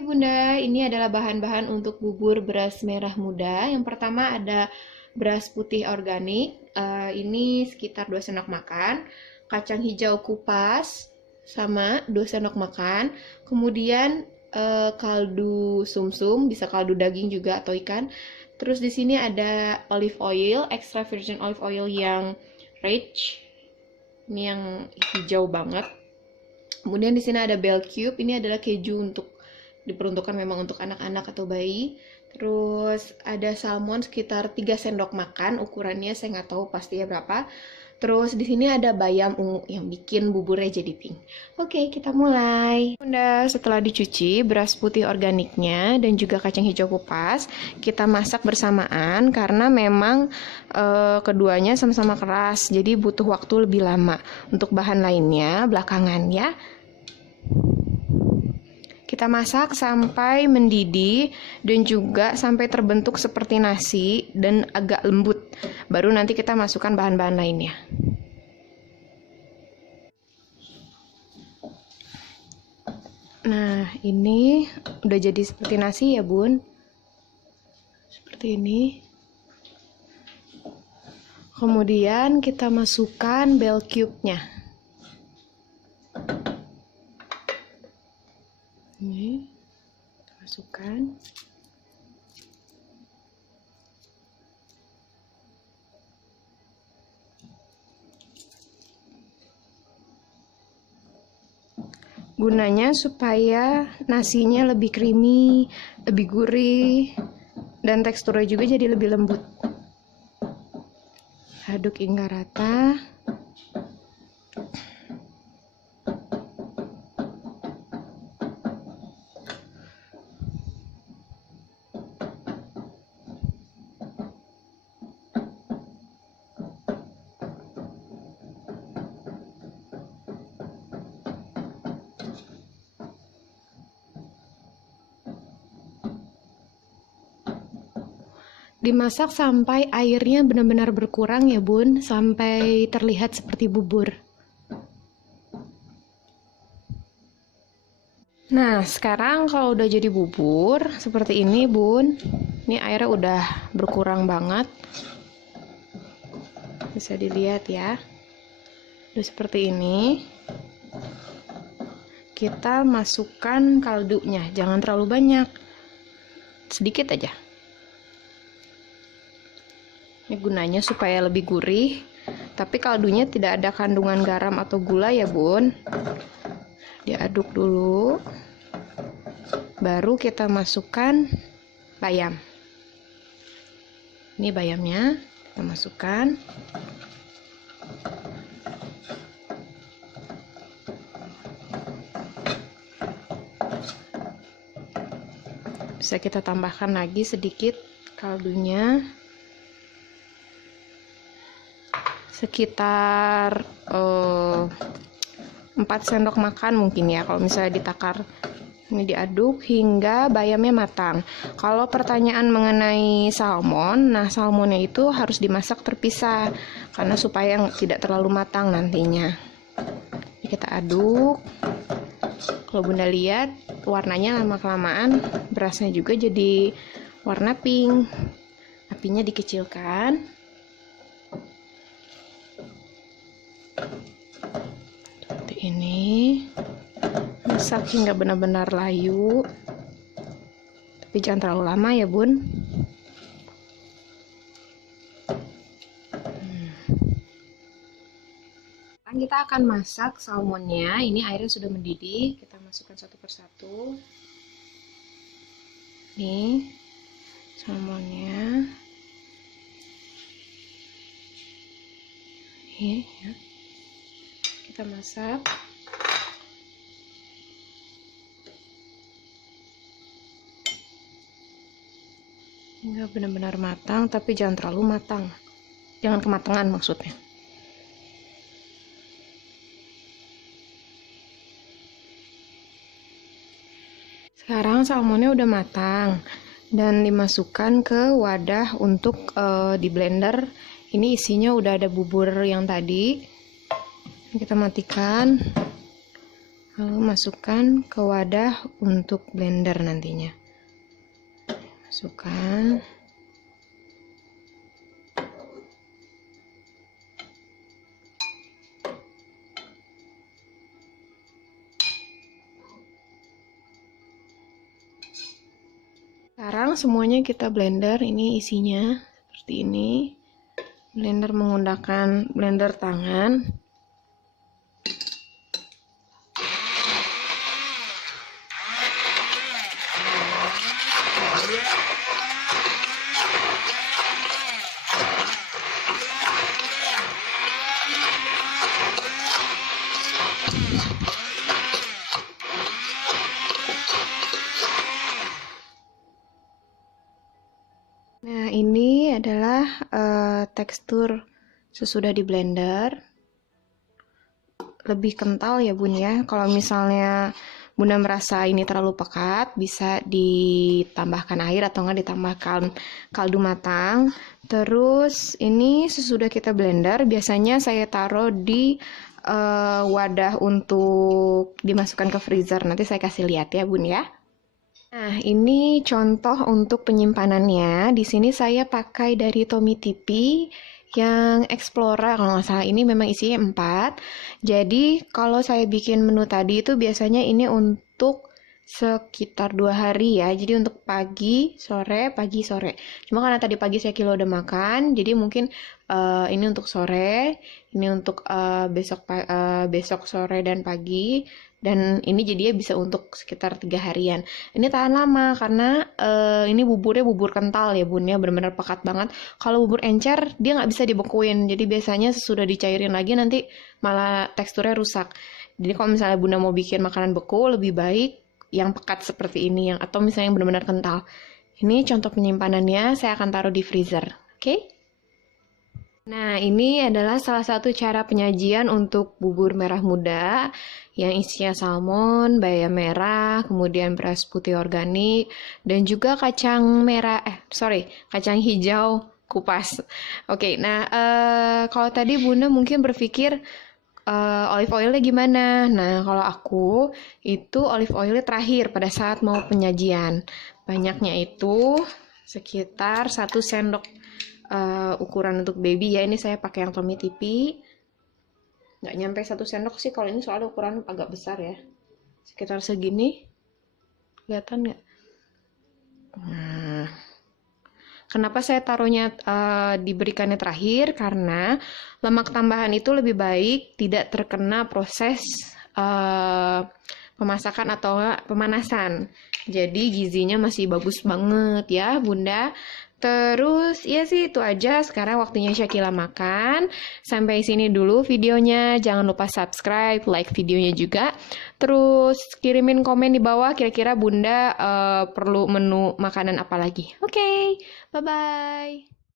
Oke Bunda, ini adalah bahan-bahan untuk bubur beras merah muda. Yang pertama ada beras putih organik, ini sekitar 2 sendok makan, kacang hijau kupas sama 2 sendok makan, kemudian kaldu sumsum, bisa kaldu daging juga atau ikan. Terus di sini ada olive oil, extra virgin olive oil yang rich, ini yang hijau banget. Kemudian di sini ada bell cube, ini adalah keju untuk diperuntukkan memang untuk anak-anak atau bayi. Terus ada salmon sekitar 3 sendok makan, ukurannya saya nggak tahu pastinya berapa. Terus di sini ada bayam ungu yang bikin buburnya jadi pink. Oke, kita mulai. Bunda, setelah dicuci beras putih organiknya dan juga kacang hijau kupas, kita masak bersamaan karena memang keduanya sama-sama keras, jadi butuh waktu lebih lama. Untuk bahan lainnya belakangan ya. Kita masak sampai mendidih dan juga sampai terbentuk seperti nasi dan agak lembut. Baru nanti kita masukkan bahan-bahan lainnya. Nah, ini udah jadi seperti nasi ya, Bun. Seperti ini. Kemudian kita masukkan bell cube-nya. Ini masukkan. Gunanya supaya nasinya lebih creamy, lebih gurih, dan teksturnya juga jadi lebih lembut. Aduk hingga rata. Dimasak sampai airnya benar-benar berkurang ya Bun, sampai terlihat seperti bubur. Nah, sekarang kalau udah jadi bubur seperti ini Bun, ini airnya udah berkurang banget. Bisa dilihat ya. Udah seperti ini. Kita masukkan kaldunya, jangan terlalu banyak. Sedikit aja. Ini gunanya supaya lebih gurih, tapi kaldunya tidak ada kandungan garam atau gula ya Bun. Diaduk dulu, baru kita masukkan bayam. Ini bayamnya, kita masukkan. Bisa kita tambahkan lagi sedikit kaldunya. Sekitar 4 sendok makan mungkin ya kalau misalnya ditakar. Ini diaduk hingga bayamnya matang. Kalau pertanyaan mengenai salmon, nah salmonnya itu harus dimasak terpisah karena supaya tidak terlalu matang nantinya. Ini kita aduk. Kalau Bunda lihat warnanya lama-kelamaan berasnya juga jadi warna pink. Apinya dikecilkan. Seperti ini, masak hingga benar-benar layu, tapi jangan terlalu lama ya Bun. Sekarang kita akan masak salmonnya. Ini airnya sudah mendidih, kita masukkan satu persatu. Nih salmonnya. Nih ya. Kita masak hingga benar-benar matang, tapi jangan terlalu matang, jangan kematangan maksudnya. Sekarang salmonnya udah matang dan dimasukkan ke wadah untuk di blender. Ini isinya udah ada bubur yang tadi. Kita matikan. Lalu masukkan ke wadah untuk blender nantinya. Masukkan. Sekarang semuanya kita blender, ini isinya seperti ini. Blender menggunakan blender tangan. Nah, ini adalah tekstur sesudah di blender. Lebih kental ya Bun ya. Kalau misalnya Bunda merasa ini terlalu pekat, bisa ditambahkan air atau enggak ditambahkan kaldu matang. Terus ini sesudah kita blender, biasanya saya taruh di wadah untuk dimasukkan ke freezer. Nanti saya kasih lihat ya Bun ya. Nah, ini contoh untuk penyimpanannya. Di sini saya pakai dari Tommy TV yang Explora, kalau nggak salah. Ini memang isinya 4. Jadi, kalau saya bikin menu tadi itu biasanya ini untuk sekitar 2 hari ya. Jadi untuk pagi, sore, pagi, sore. Cuma karena tadi pagi saya kilo udah makan, jadi mungkin ini untuk sore, ini untuk besok sore dan pagi. Dan ini jadinya bisa untuk sekitar 3 harian. Ini tahan lama karena ini buburnya bubur kental ya Bun ya, benar-benar pekat banget. Kalau bubur encer dia nggak bisa dibekuin, jadi biasanya sesudah dicairin lagi nanti malah teksturnya rusak. Jadi kalau misalnya Bunda mau bikin makanan beku, lebih baik yang pekat seperti ini, atau misalnya yang benar-benar kental. Ini contoh penyimpanannya, saya akan taruh di freezer. Oke? Nah, ini adalah salah satu cara penyajian untuk bubur merah muda yang isinya salmon, bayam merah, kemudian beras putih organik, dan juga kacang hijau kupas. Oke, nah kalau tadi Bunda mungkin berpikir olive oilnya gimana? Nah, kalau aku itu olive oilnya terakhir pada saat mau penyajian. Banyaknya itu sekitar 1 sendok ukuran untuk baby ya. Ini saya pakai yang Tommy TV. Nggak nyampe 1 sendok sih kalau ini, soalnya ukuran agak besar ya. Sekitar segini. Kelihatan nggak? Nah, kenapa saya taruhnya diberikannya terakhir? Karena lemak tambahan itu lebih baik tidak terkena proses pemasakan atau pemanasan. Jadi gizinya masih bagus banget ya Bunda. Terus ya sih itu aja. Sekarang waktunya Syakila makan. Sampai sini dulu videonya. Jangan lupa subscribe, like videonya juga. Terus kirimin komen di bawah kira-kira Bunda perlu menu makanan apa lagi. Oke, bye-bye.